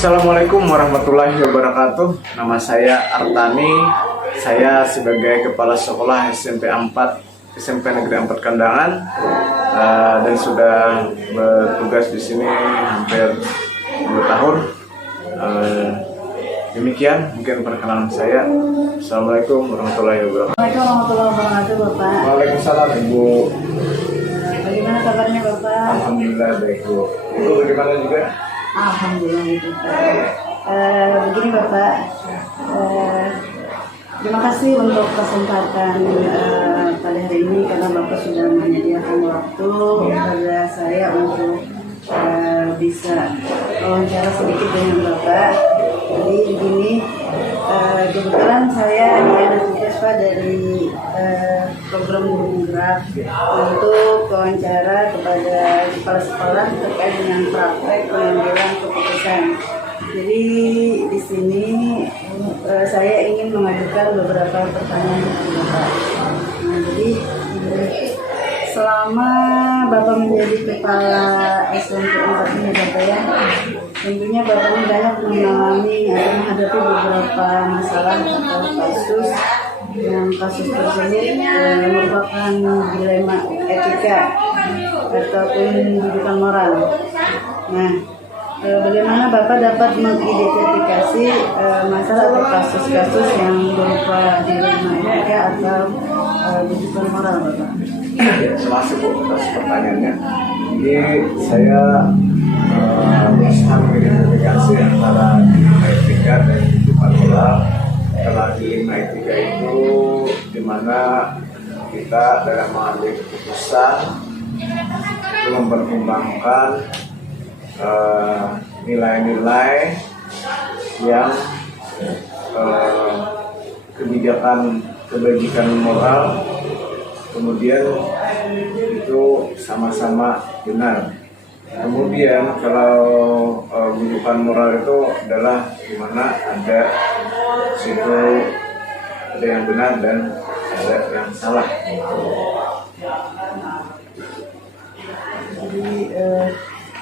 Assalamualaikum warahmatullahi wabarakatuh. Nama saya Artani. Saya sebagai Kepala Sekolah SMP 4 SMP Negeri 4 Kandangan dan sudah bertugas di sini hampir 2 tahun. Demikian mungkin perkenalan saya. Assalamualaikum warahmatullahi wabarakatuh. Assalamualaikum warahmatullahi wabarakatuh, Bapak. Waalaikumsalam, Ibu. Bagaimana kabarnya, Bapak? Alhamdulillah baik, Bu. Ibu bagaimana juga? Alhamdulillah, Bapak. Begini, Bapak. Terima kasih untuk kesempatan pada hari ini karena Bapak sudah menyediakan waktu kepada saya untuk bisa wawancara sedikit dengan Bapak. Jadi begini, kebetulan saya Diana Puspa dari program Guru Penggerak untuk wawancara kepada kepala sekolah terkait dengan praktek pengambilan keputusan. Jadi di sini saya ingin mengajukan beberapa pertanyaan kepada Bapak. Nah, jadi selama Bapak menjadi kepala SMP 4 ini, Bapak ya, tentunya Bapak banyak mengalami atau menghadapi beberapa masalah atau kasus yang kasus tersebut merupakan dilema etika ataupun pendidikan moral. Nah, bagaimana Bapak dapat mengidentifikasi masalah atau kasus-kasus yang berupa dilema etika atau pendidikan moral, Bapak? Terima kasih, Bu, atas pertanyaannya. Jadi saya berusaha mengidentifikasi antara dilema etika dan pendidikan moral. Kalau dilema etika itu dimana kita dalam mengambil keputusan itu mempertimbangkan nilai-nilai yang kebajikan moral, kemudian itu sama-sama benar. Kemudian kalau pendidikan moral itu adalah dimana ada situ ada yang benar dan ada yang salah. Jadi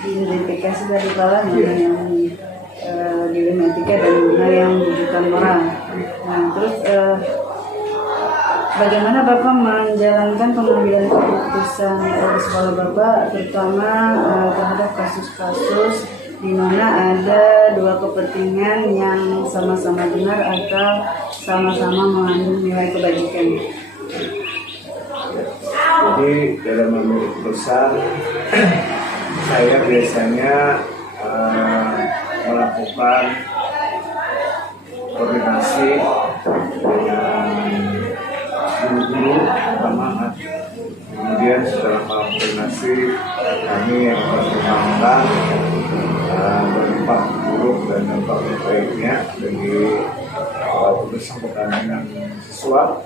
diidentifikasi tadi Pak mana yang dilema etika dan mana yang pendidikan moral. Nah, terus bagaimana Bapak menjalankan pengambilan keputusan di sekolah Bapak, terutama terhadap kasus-kasus di mana ada dua kepentingan yang sama-sama benar atau sama-sama mengandung nilai kebajikan? Jadi dalam mengambil keputusan saya biasanya melakukan koordinasi dengan guru-guru pertama. Kemudian setelah koordinasi kami yang mempertimbangkan dampak buruk dan dampak baiknya dari keputusan yang sesuai.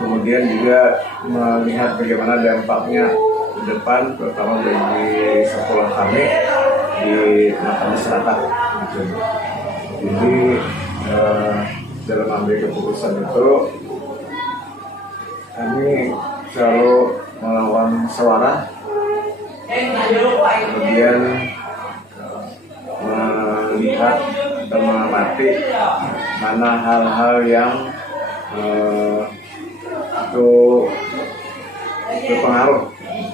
Kemudian juga melihat bagaimana dampaknya ke depan, terutama bagi sekolah kami di mata masyarakat. Jadi dalam ambil keputusan itu kami selalu melakukan musyawarah, kemudian melihat atau mengamati mana hal-hal yang itu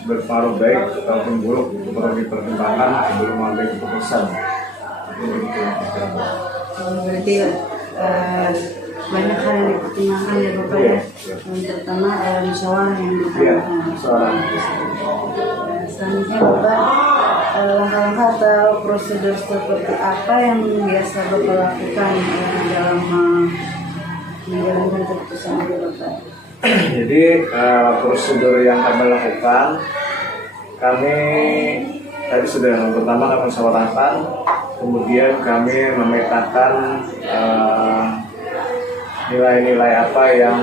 berpengaruh baik ataupun buruk, itu perlu dipertimbangkan sebelum mengambil keputusan. Berarti banyak hal yang dipertimbangkan ya Bapak ya. Yang pertama musyawarah yang dipertimbangkan. Selanjutnya Bapak, langkah-langkah atau prosedur seperti apa yang biasa Bapak lakukan dalam menjalankan keputusan itu Bapak? Jadi prosedur yang kami lakukan, kami tadi sudah pertama kami musyawarahkan, kemudian kami memetakan nilai-nilai apa yang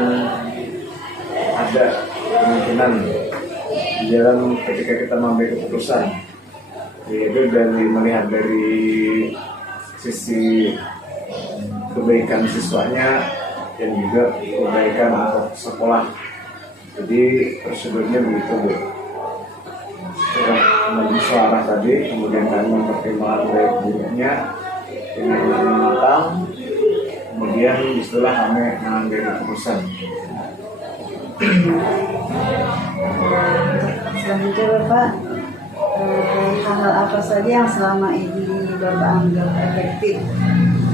ada kemungkinan di dalam ketika kita mengambil keputusan, yaitu melihat dari sisi kebaikan siswanya dan juga kebaikan untuk sekolah. Jadi prosedurnya begitu, Bu. Setelah musyawarah tadi, kemudian kami mempertimbangkan baik buruknya dengan matang, kemudian setelah kami mengambil keputusan. Selanjutnya Bapak, hal-hal apa saja yang selama ini Bapak anggap efektif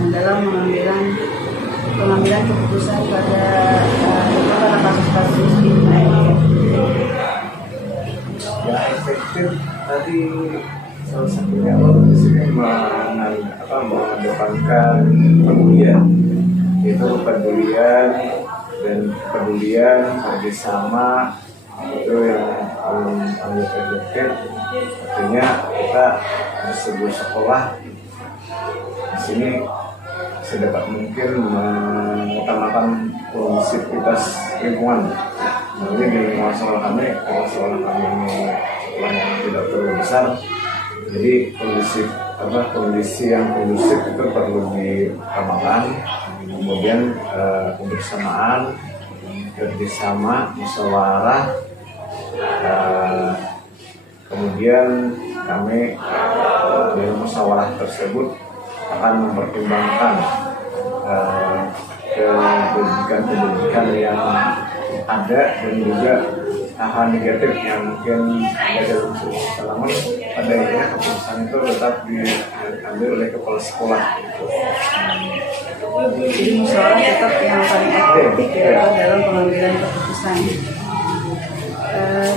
dalam pengambilan keputusan pada kasus-kasus di Ya, efektif tadi salah satunya di sini mengedepankan pedulian, itu pedulian kerjasama, itu yang paling efektif. Artinya kita di sebuah sekolah di sini sedapat mungkin mengutamakan kondusivitas lingkungan. Jadi di lingkungan sekolah kami ini sekolah yang tidak terlalu besar, jadi kondisi yang kondusif itu perlu diutamakan. Kemudian kebersamaan, kerjasama, musyawarah. Kemudian kami dari musyawarah tersebut akan mempertimbangkan kebijakan yang ada dan juga hal negatif yang mungkin ada dalam selama pada akhirnya keputusan itu tetap diambil oleh kepala sekolah. Jadi musyawarah tetap yang paling efektif ya dalam pengambilan keputusan.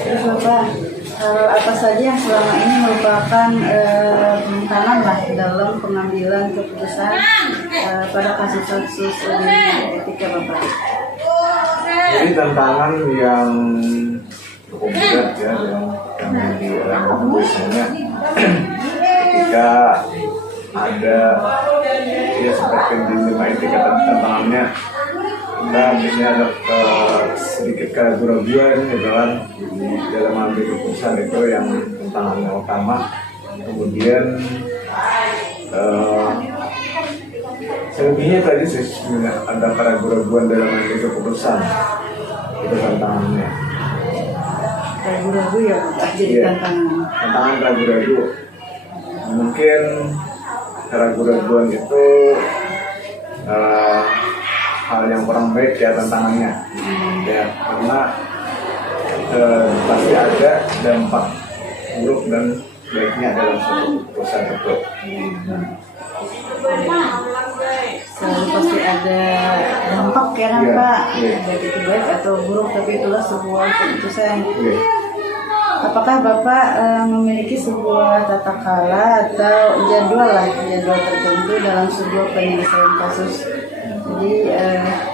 Terus Bapak, apa saja yang selama ini merupakan tantangan lah dalam pengambilan keputusan pada kasus-kasus etika Bapak? Jadi tantangan yang cukup berat ya yang dialami biasanya ketika ada ya seperti di 5 etika tantangannya, kita biasanya ada sedikit keraguan gitu kan dalam mengambil keputusan, itu yang tantangannya utama. Kemudian selebihnya tadi sebenarnya ada keraguan dalam mengambil keputusan, itu tantangannya. Ragu-ragu ya Bapak, jadi tantangan. Tantangan ragu-ragu, mungkin keraguan itu hal yang kurang baik ya tantangannya, ya karena pasti ada dampak buruk dan baiknya dalam suatu keputusan itu. Selalu pasti ada dampak ya kan Pak, baik itu baik atau buruk, tapi itulah sebuah keputusan. Apakah Bapak memiliki sebuah tata kala atau jadwal tertentu dalam sebuah penyelesaian kasus? Jadi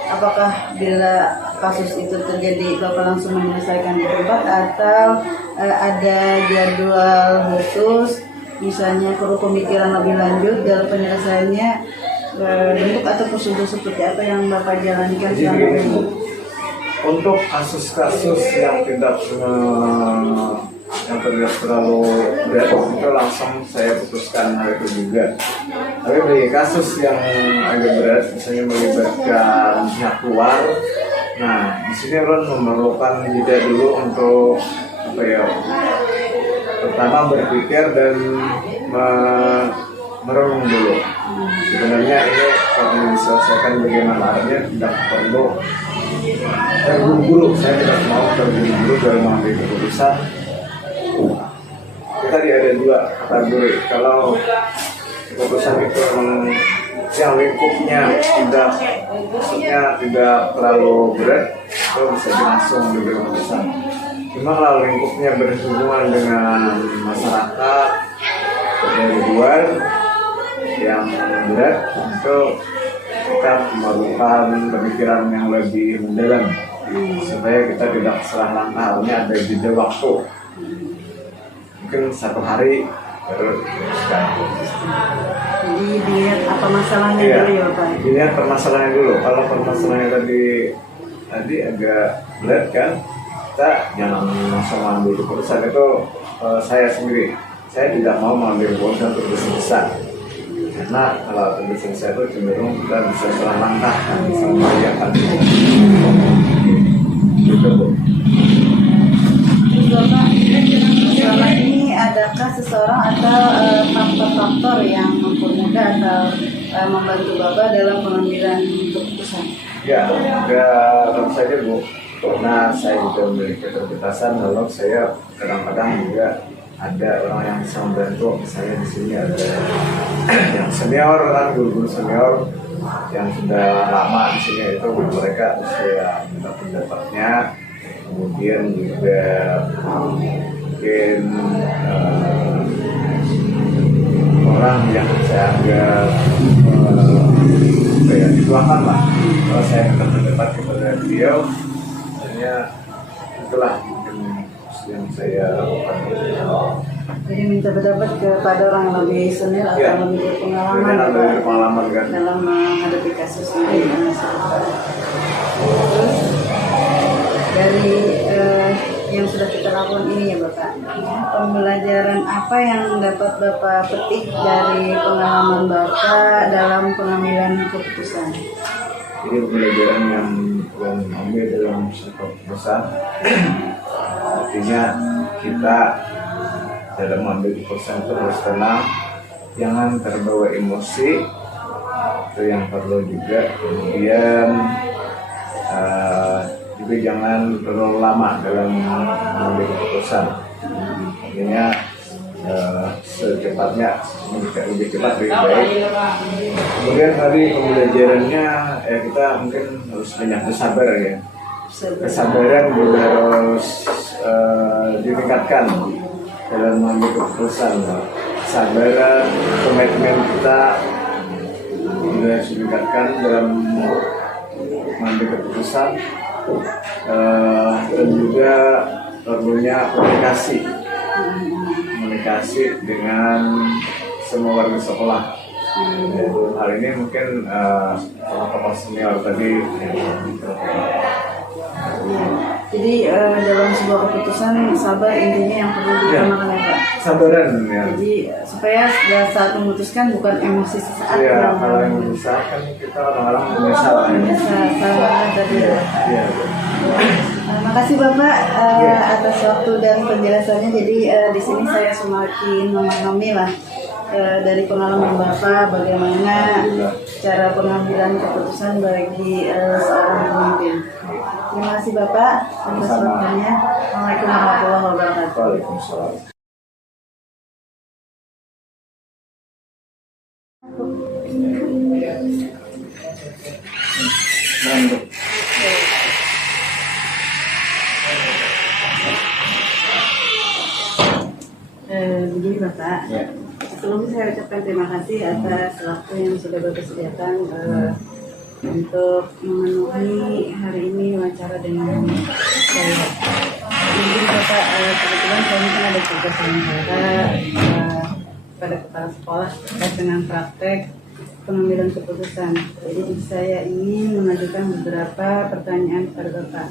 apakah bila kasus itu terjadi Bapak langsung menyelesaikan di tempat atau ada jadwal khusus, misalnya perlu pemikiran lebih lanjut dalam penyelesaiannya, bentuk atau prosedur seperti apa yang Bapak jalankan selama ini? Untuk kasus-kasus yang tidak terlalu berat itu langsung saya putuskan hal itu juga. Tapi bagi kasus yang agak berat, misalnya melibatkan pihak luar, nah di sini memerlukan jeda dulu untuk pertama berpikir dan merenung dulu. Sebenarnya ini kalau diselesaikan bagaimana caranya, tidak perlu terburu-buru. Saya tidak mau terburu-buru dalam mengambil keputusan. Tadi ada 2 kategori. Kalau keputusan itu yang lingkupnya tidak terlalu berat, itu bisa langsung mengambil keputusan. Cuma kalau lingkupnya berhubungan dengan masyarakat dari luar yang berat, itu kita memerlukan pemikiran yang lebih mendalam. supaya kita tidak salah langkah, harusnya ada jeda waktu, mungkin 1 hari baru diputuskan. Jadi dilihat apa masalahnya Iya, dulu ya Bapak? dilihat permasalahannya dulu. Kalau permasalahannya tadi agak berat kan, kita jangan langsung ambil keputusan. Itu saya sendiri, saya tidak mau mengambil keputusan untuk besar, karena kalau untuk besar itu cenderung kita bisa salah langkah, kan, bisa membahayakan. Gitu Bu. Terus Bapak, selama ini adakah seseorang atau faktor-faktor yang mempermudah atau membantu Bapak dalam pengambilan keputusan? Ya, tentu saja Bu. Karena saya juga memiliki keterbatasan, lalu saya kadang-kadang juga ada orang yang bisa membantu. Misalnya di sini ada yang senior, kan guru-guru senior yang sudah lama di sini, itu mereka saya minta pendapatnya. Kemudian juga mungkin orang yang saya anggap kayak dituakan lah, kalau saya minta pendapat kepada beliau, hanya itulah mungkin yang saya lakukan. Jadi minta pendapat kepada orang yang lebih senior atau Ya, lebih berpengalaman dengan Bapak, lebih pengalaman kan. dalam menghadapi kasus ini. Terus dari yang sudah kita lakukan ini ya Bapak, pembelajaran apa yang dapat Bapak petik dari pengalaman Bapak dalam pengambilan keputusan? Jadi pembelajaran yang ambil dalam satu keputusan, artinya kita dalam mengambil keputusan itu harus tenang, jangan terbawa emosi, itu yang perlu juga. Kemudian juga jangan terlalu lama dalam mengambil keputusan, artinya secepatnya, lebih cepat lebih baik. Kemudian tadi pembelajarannya kita mungkin harus banyak bersabar ya. Kesabaran juga harus ditingkatkan dalam mengambil keputusan. Kesabaran, komitmen kita juga harus ditingkatkan dalam mengambil keputusan, dan juga perlunya komunikasi dengan semua warga sekolah. Hal ini mungkin tokoh-tokoh senior tadi Jadi dalam sebuah keputusan sabar intinya yang perlu diutamakan ya Pak. sabaran ya. Jadi supaya saat memutuskan bukan emosi sesaat Ya, yang kalau yang bisa kan kita orang-orang menyesal ya. salah tadi ya. Iya. Terima kasih Bapak atas waktu dan penjelasannya. Jadi di sini saya semakin memahami lah dari pengalaman Bapak bagaimana cara pengambilan keputusan bagi seorang pemimpin. Terima kasih Bapak atas waktunya. Assalamualaikum warahmatullahi wabarakatuh. Waalaikumsalam. Begini Bapak, sebelumnya saya ucapkan terima kasih atas waktu yang sudah Bapak sediakan untuk memenuhi hari ini wawancara dengan saya. Mungkin Bapak kebetulan saya mungkin ada tugas wawancara pada kepala sekolah terkait dengan praktek pengambilan keputusan. Jadi saya ingin mengajukan beberapa pertanyaan kepada Bapak.